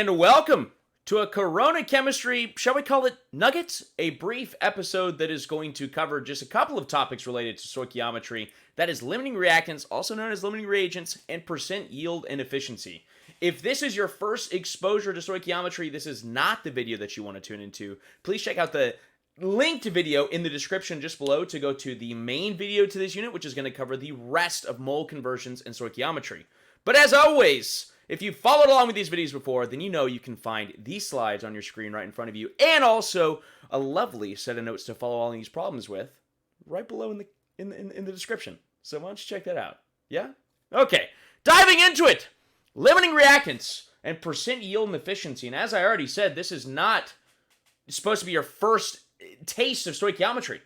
and welcome to a Corona Chemistry, shall we call it nuggets? A brief episode that is going to cover just a couple of topics related to stoichiometry. That is limiting reactants, also known as limiting reagents, and percent yield and efficiency. If this is your first exposure to stoichiometry, this is not the video that you want to tune into. Please check out the linked video in the description just below to go to the main video to this unit, which is going to cover the rest of mole conversions and stoichiometry. But as always, if you've followed along with these videos before, then you know you can find these slides on your screen right in front of you, and also a lovely set of notes to follow all these problems with right below in the description. So why don't you check that out? Yeah? Okay, diving into it. Limiting reactants and percent yield and efficiency. And as I already said, this is not supposed to be your first taste of stoichiometry.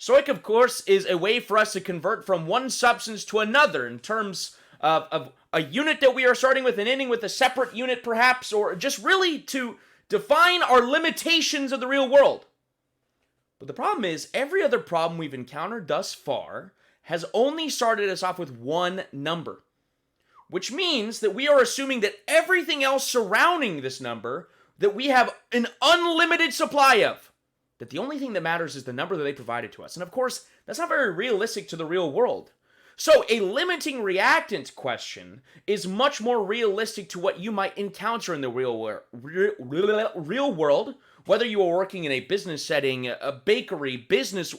Stoich, of course, is a way for us to convert from one substance to another in terms of a unit that we are starting with and ending with a separate unit, perhaps, or just really to define our limitations of the real world. But the problem is, every other problem we've encountered thus far has only started us off with one number, which means that we are assuming that everything else surrounding this number that we have an unlimited supply of, that the only thing that matters is the number that they provided to us. And of course, that's not very realistic to the real world. So a limiting reactant question is much more realistic to what you might encounter in the real world, whether you are working in a business setting, a bakery, business,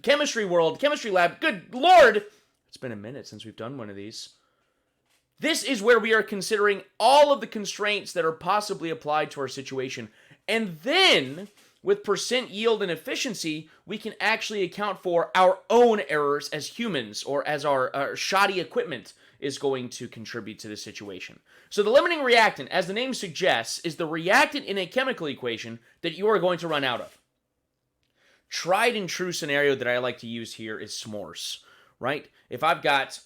chemistry world, chemistry lab. Good Lord, it's been a minute since we've done one of these. This is where we are considering all of the constraints that are possibly applied to our situation. And then, with percent yield and efficiency, we can actually account for our own errors as humans, or as our shoddy equipment is going to contribute to the situation. So the limiting reactant, as the name suggests, is the reactant in a chemical equation that you are going to run out of. Tried and true scenario that I like to use here is s'mores, right? If I've got,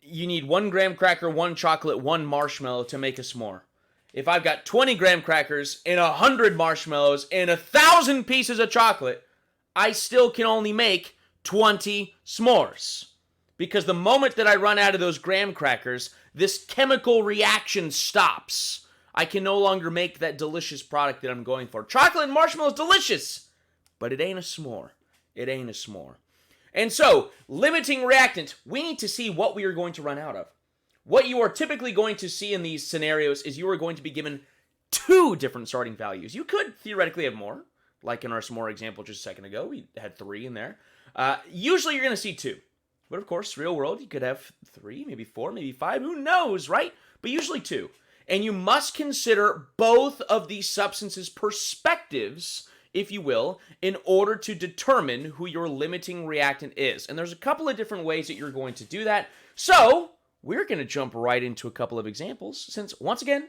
you need 1 graham cracker, 1 chocolate, 1 marshmallow to make a s'more. If I've got 20 graham crackers and 100 marshmallows and 1,000 pieces of chocolate, I still can only make 20 s'mores. Because the moment that I run out of those graham crackers, this chemical reaction stops. I can no longer make that delicious product that I'm going for. Chocolate and marshmallow is delicious, but it ain't a s'more. It ain't a s'more. And so, limiting reactant, we need to see what we are going to run out of. What you are typically going to see in these scenarios is you are going to be given 2 different starting values. You could theoretically have more, like in our s'more example just a second ago. We had 3 in there. Usually you're going to see 2. But of course, real world, you could have 3, maybe 4, maybe 5. Who knows, right? But usually 2. And you must consider both of these substances' perspectives, if you will, in order to determine who your limiting reactant is. And there's a couple of different ways that you're going to do that. So we're going to jump right into a couple of examples, since, once again,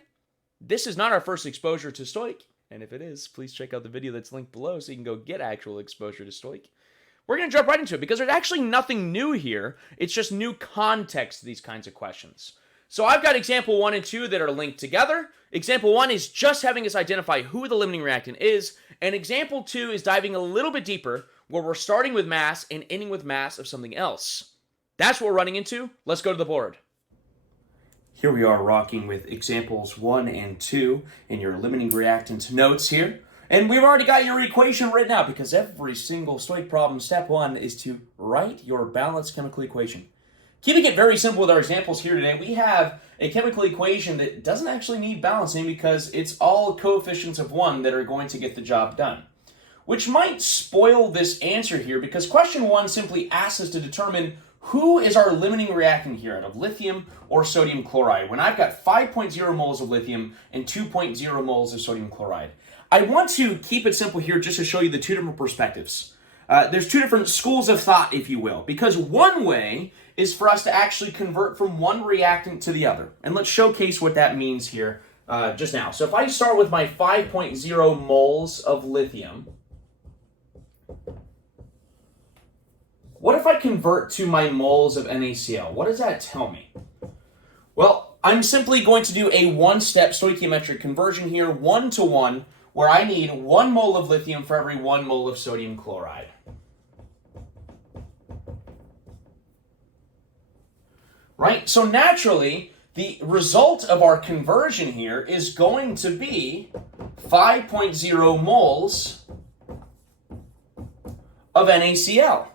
this is not our first exposure to stoich. And if it is, please check out the video that's linked below so you can go get actual exposure to stoich. We're going to jump right into it because there's actually nothing new here. It's just new context to these kinds of questions. So I've got example 1 and 2 that are linked together. Example 1 is just having us identify who the limiting reactant is. And example 2 is diving a little bit deeper, where we're starting with mass and ending with mass of something else. That's what we're running into. Let's go to the board. Here we are rocking with examples 1 and 2 in your limiting reactant notes here. And we've already got your equation written out because every single stoich problem, step 1 is to write your balanced chemical equation. Keeping it very simple with our examples here today, we have a chemical equation that doesn't actually need balancing because it's all coefficients of 1 that are going to get the job done. Which might spoil this answer here because question 1 simply asks us to determine who is our limiting reactant here out of lithium or sodium chloride when I've got 5.0 moles of lithium and 2.0 moles of sodium chloride. I want to keep it simple here just to show you the 2 different perspectives. There's 2 different schools of thought, if you will, because one way is for us to actually convert from one reactant to the other. And let's showcase what that means here just now. So if I start with my 5.0 moles of lithium, what if I convert to my moles of NaCl? What does that tell me? Well, I'm simply going to do a one-step stoichiometric conversion here, 1 to 1, where I need 1 mole of lithium for every 1 mole of sodium chloride. Right? So naturally, the result of our conversion here is going to be 5.0 moles of NaCl.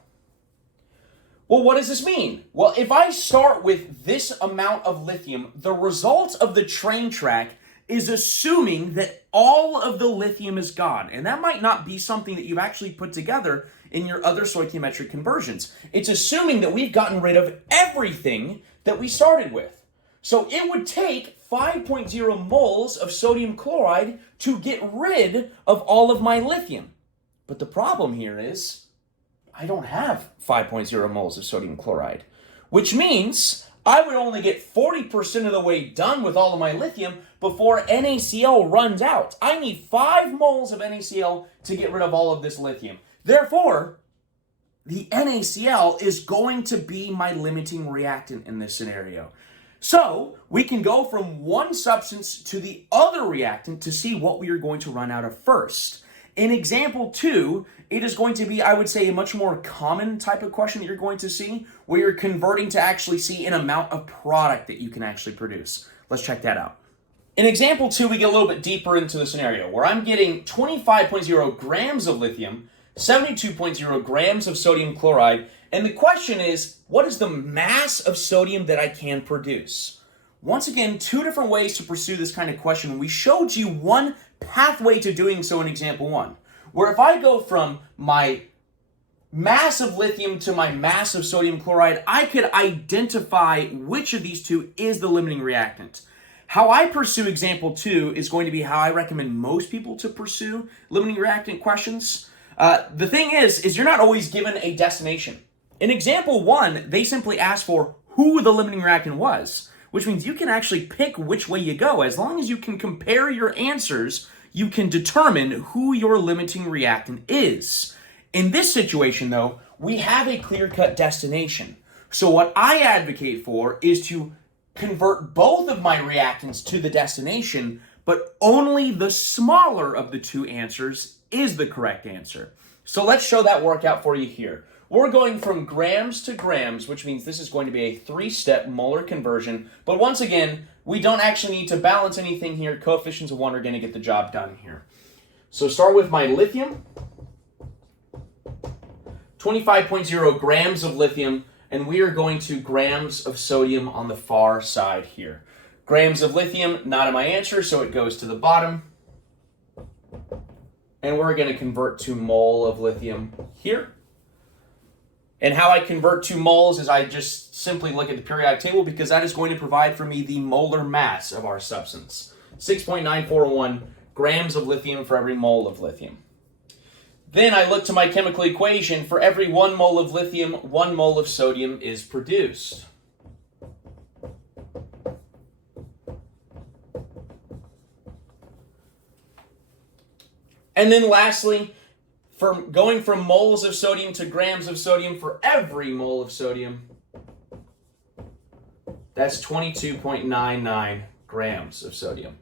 Well, what does this mean? Well, if I start with this amount of lithium, the result of the train track is assuming that all of the lithium is gone. And that might not be something that you've actually put together in your other stoichiometric conversions. It's assuming that we've gotten rid of everything that we started with. So it would take 5.0 moles of sodium chloride to get rid of all of my lithium. But the problem here is I don't have 5.0 moles of sodium chloride, which means I would only get 40% of the way done with all of my lithium before NaCl runs out. I need 5 moles of NaCl to get rid of all of this lithium. Therefore, the NaCl is going to be my limiting reactant in this scenario. So we can go from one substance to the other reactant to see what we are going to run out of first. In example 2, it is going to be, I would say, a much more common type of question that you're going to see, where you're converting to actually see an amount of product that you can actually produce. Let's check that out. In example 2, we get a little bit deeper into the scenario, where I'm getting 25.0 grams of lithium, 72.0 grams of sodium chloride, and the question is, what is the mass of sodium that I can produce? Once again, 2 different ways to pursue this kind of question. We showed you one pathway to doing so in example 1, where if I go from my mass of lithium to my mass of sodium chloride, I could identify which of these 2 is the limiting reactant. How I pursue example 2 is going to be how I recommend most people to pursue limiting reactant questions. The thing is you're not always given a destination. In example 1, they simply asked for who the limiting reactant was, which means you can actually pick which way you go. As long as you can compare your answers, you can determine who your limiting reactant is. In this situation, though, we have a clear-cut destination. So what I advocate for is to convert both of my reactants to the destination, but only the smaller of the 2 answers is the correct answer. So let's show that workout for you here. We're going from grams to grams, which means this is going to be a 3-step molar conversion. But once again, we don't actually need to balance anything here. Coefficients of 1 are going to get the job done here. So start with my lithium. 25.0 grams of lithium, and we are going to grams of sodium on the far side here. Grams of lithium, not in my answer, so it goes to the bottom. And we're going to convert to mole of lithium here. And how I convert to moles is I just simply look at the periodic table, because that is going to provide for me the molar mass of our substance. 6.941 grams of lithium for every mole of lithium. Then I look to my chemical equation. For every 1 mole of lithium, 1 mole of sodium is produced. And then lastly, going from moles of sodium to grams of sodium, for every mole of sodium, that's 22.99 grams of sodium.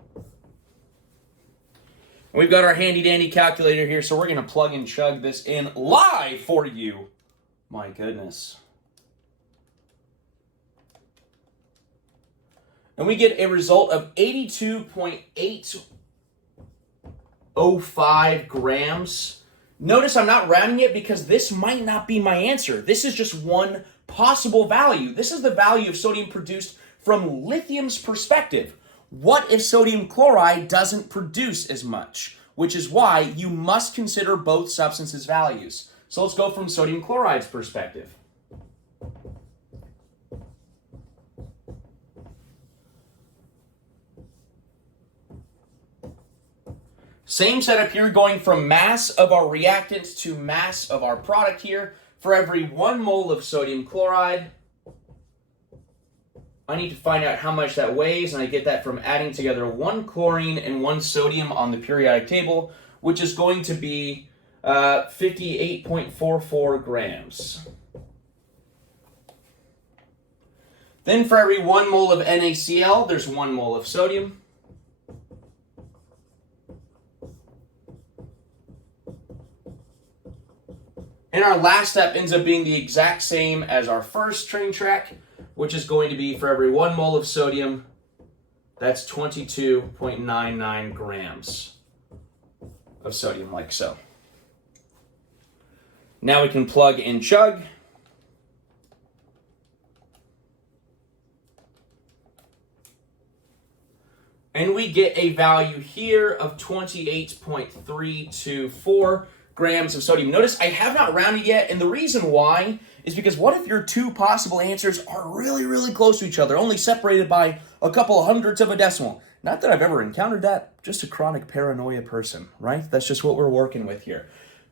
We've got our handy-dandy calculator here, so we're going to plug and chug this in live for you. My goodness. And we get a result of 82.805 grams. Notice I'm not rounding it because this might not be my answer. This is just one possible value. This is the value of sodium produced from lithium's perspective. What if sodium chloride doesn't produce as much? Which is why you must consider both substances' values. So let's go from sodium chloride's perspective. Same setup here, going from mass of our reactant to mass of our product here. For every 1 mole of sodium chloride, I need to find out how much that weighs, and I get that from adding together 1 chlorine and 1 sodium on the periodic table, which is going to be 58.44 grams. Then for every 1 mole of NaCl, there's 1 mole of sodium. And our last step ends up being the exact same as our first train track, which is going to be for every 1 mole of sodium, That's 22.99 grams of sodium, like so. Now we can plug and chug. And we get a value here of 28.324 grams of sodium. Notice I have not rounded yet, and the reason why is because what if your two possible answers are really, really close to each other, only separated by a couple of hundredths of a decimal? Not that I've ever encountered that, just a chronic paranoia person, right? That's just what we're working with here.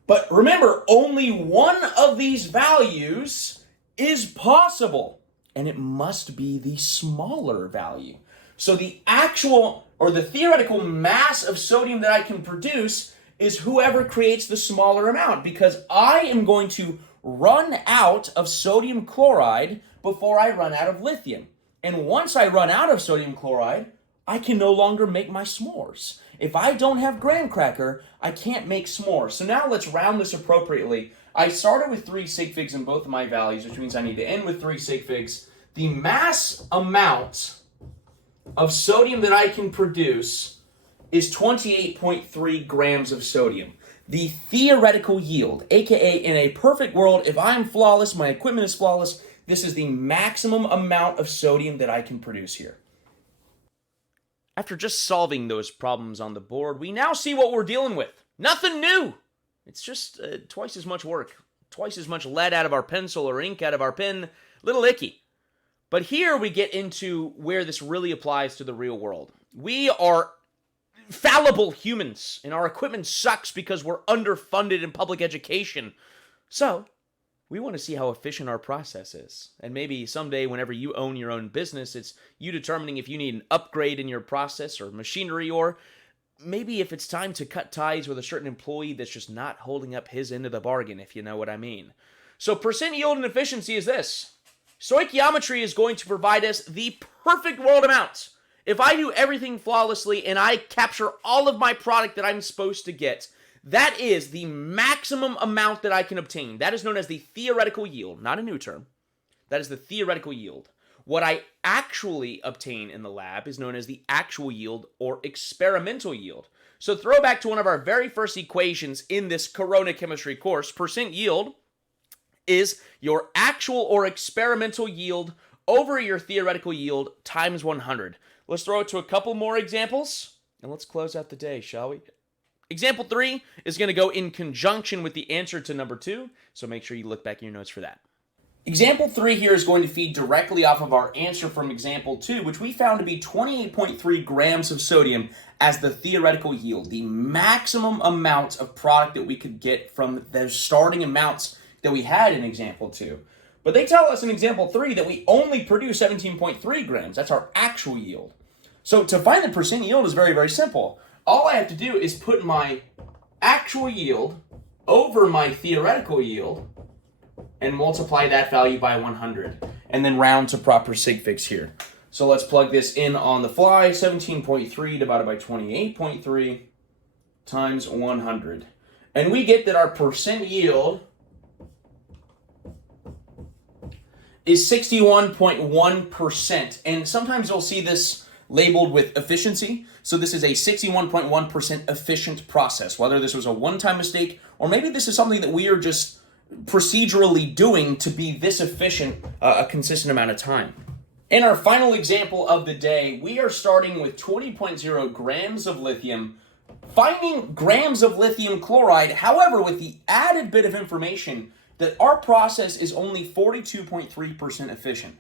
But remember, only one of these values is possible, and it must be the smaller value. So the actual, or the theoretical mass of sodium that I can produce is whoever creates the smaller amount, because I am going to run out of sodium chloride before I run out of lithium. And once I run out of sodium chloride, I can no longer make my s'mores. If I don't have graham cracker, I can't make s'mores. So now let's round this appropriately. I started with 3 sig figs in both of my values, which means I need to end with 3 sig figs. The mass amount of sodium that I can produce is 28.3 grams of sodium. The theoretical yield, aka in a perfect world, if I'm flawless, my equipment is flawless, this is the maximum amount of sodium that I can produce here. After just solving those problems on the board, we now see what we're dealing with. Nothing new. It's just twice as much work, twice as much lead out of our pencil or ink out of our pen. Little icky. But here we get into where this really applies to the real world. We are fallible humans, and our equipment sucks because we're underfunded in public education. So, we want to see how efficient our process is. And maybe someday, whenever you own your own business, it's you determining if you need an upgrade in your process or machinery, or maybe if it's time to cut ties with a certain employee that's just not holding up his end of the bargain, if you know what I mean. So, percent yield and efficiency is this. Stoichiometry is going to provide us the perfect world amount. If I do everything flawlessly and I capture all of my product that I'm supposed to get, that is the maximum amount that I can obtain. That is known as the theoretical yield, not a new term. That is the theoretical yield. What I actually obtain in the lab is known as the actual yield or experimental yield. So throw back to one of our very first equations in this Corona chemistry course. Percent yield is your actual or experimental yield over your theoretical yield times 100. Let's throw it to a couple more examples, and let's close out the day, shall we? Example 3 is going to go in conjunction with the answer to number 2, so make sure you look back in your notes for that. Example 3 here is going to feed directly off of our answer from example 2, which we found to be 28.3 grams of sodium as the theoretical yield, the maximum amount of product that we could get from the starting amounts that we had in example 2. But they tell us in example 3 that we only produce 17.3 grams. That's our actual yield. So to find the percent yield is very, very simple. All I have to do is put my actual yield over my theoretical yield and multiply that value by 100. And then round to proper sig figs here. So let's plug this in on the fly. 17.3 divided by 28.3 times 100. And we get that our percent yield is 61.1%. And sometimes you'll see this labeled with efficiency. So this is a 61.1% efficient process, whether this was a one-time mistake or maybe this is something that we are just procedurally doing to be this efficient a consistent amount of time. In our final example of the day, we are starting with 20.0 grams of lithium, finding grams of lithium chloride, however, with the added bit of information that our process is only 42.3% efficient.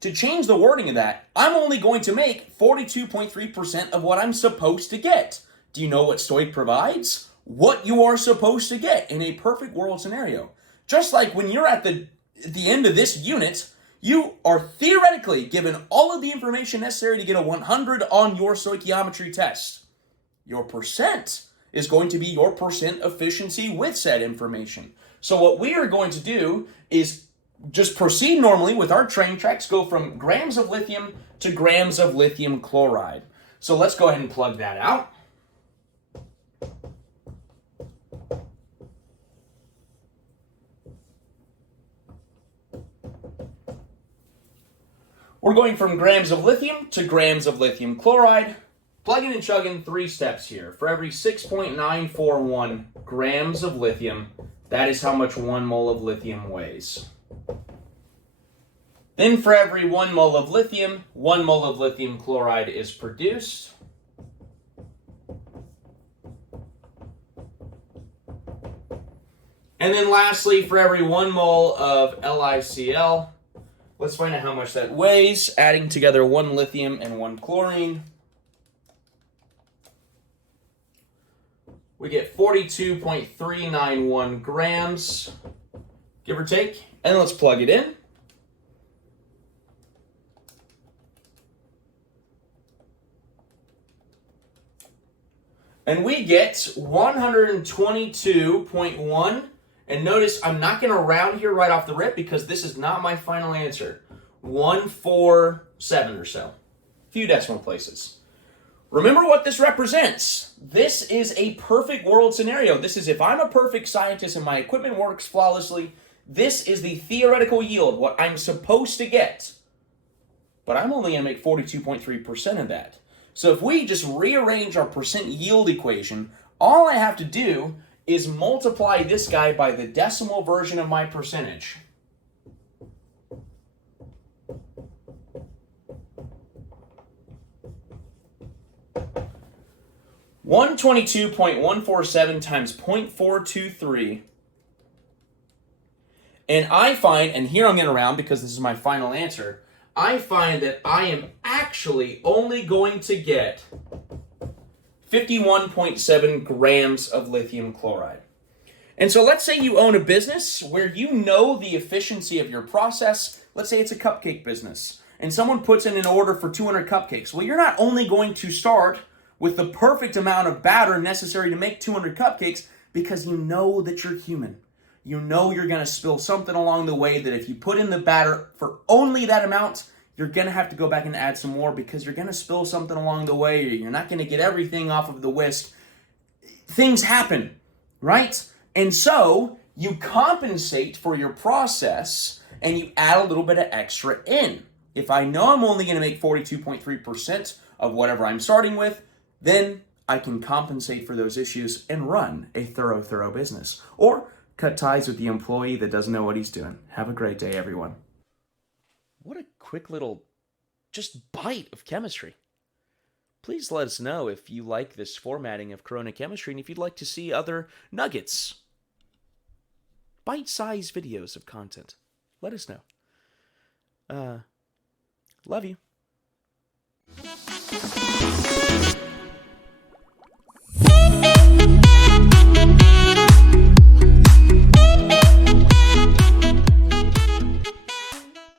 To change the wording of that, I'm only going to make 42.3% of what I'm supposed to get. Do you know what Stoic provides? What you are supposed to get in a perfect world scenario. Just like when you're at the end of this unit, you are theoretically given all of the information necessary to get a 100 on your stoichiometry test. Your percent is going to be your percent efficiency with said information. So what we are going to do is just proceed normally with our train tracks, go from grams of lithium to grams of lithium chloride. So let's go ahead and plug that out. We're going from grams of lithium to grams of lithium chloride. Plugging and chugging 3 steps here. For every 6.941 grams of lithium, that is how much 1 mole of lithium weighs. Then for every 1 mole of lithium, 1 mole of lithium chloride is produced. And then lastly, for every 1 mole of LiCl, let's find out how much that weighs, adding together 1 lithium and 1 chlorine. We get 42.391 grams, give or take. And let's plug it in. And we get 122.1. And notice I'm not going to round here right off the rip because this is not my final answer. 147 or so. A few decimal places. Remember what this represents. This is a perfect world scenario. This is if I'm a perfect scientist and my equipment works flawlessly, this is the theoretical yield, what I'm supposed to get. But I'm only going to make 42.3% of that. So if we just rearrange our percent yield equation, all I have to do is multiply this guy by the decimal version of my percentage. $122.147 times 0.423. And I find, and here I'm going to round because this is my final answer, I find that I am actually only going to get 51.7 grams of lithium chloride. And so let's say you own a business where you know the efficiency of your process. Let's say it's a cupcake business, and someone puts in an order for 200 cupcakes. Well, you're not only going to start with the perfect amount of batter necessary to make 200 cupcakes because you know that you're human. You know you're going to spill something along the way that if you put in the batter for only that amount, you're going to have to go back and add some more because you're going to spill something along the way. You're not going to get everything off of the whisk. Things happen, right? And so you compensate for your process and you add a little bit of extra in. If I know I'm only going to make 42.3% of whatever I'm starting with, then I can compensate for those issues and run a thorough business. Or cut ties with the employee that doesn't know what he's doing. Have a great day, everyone. What a quick little just bite of chemistry. Please let us know if you like this formatting of Corona Chemistry and if you'd like to see other nuggets, bite-sized videos of content. Let us know. Love you.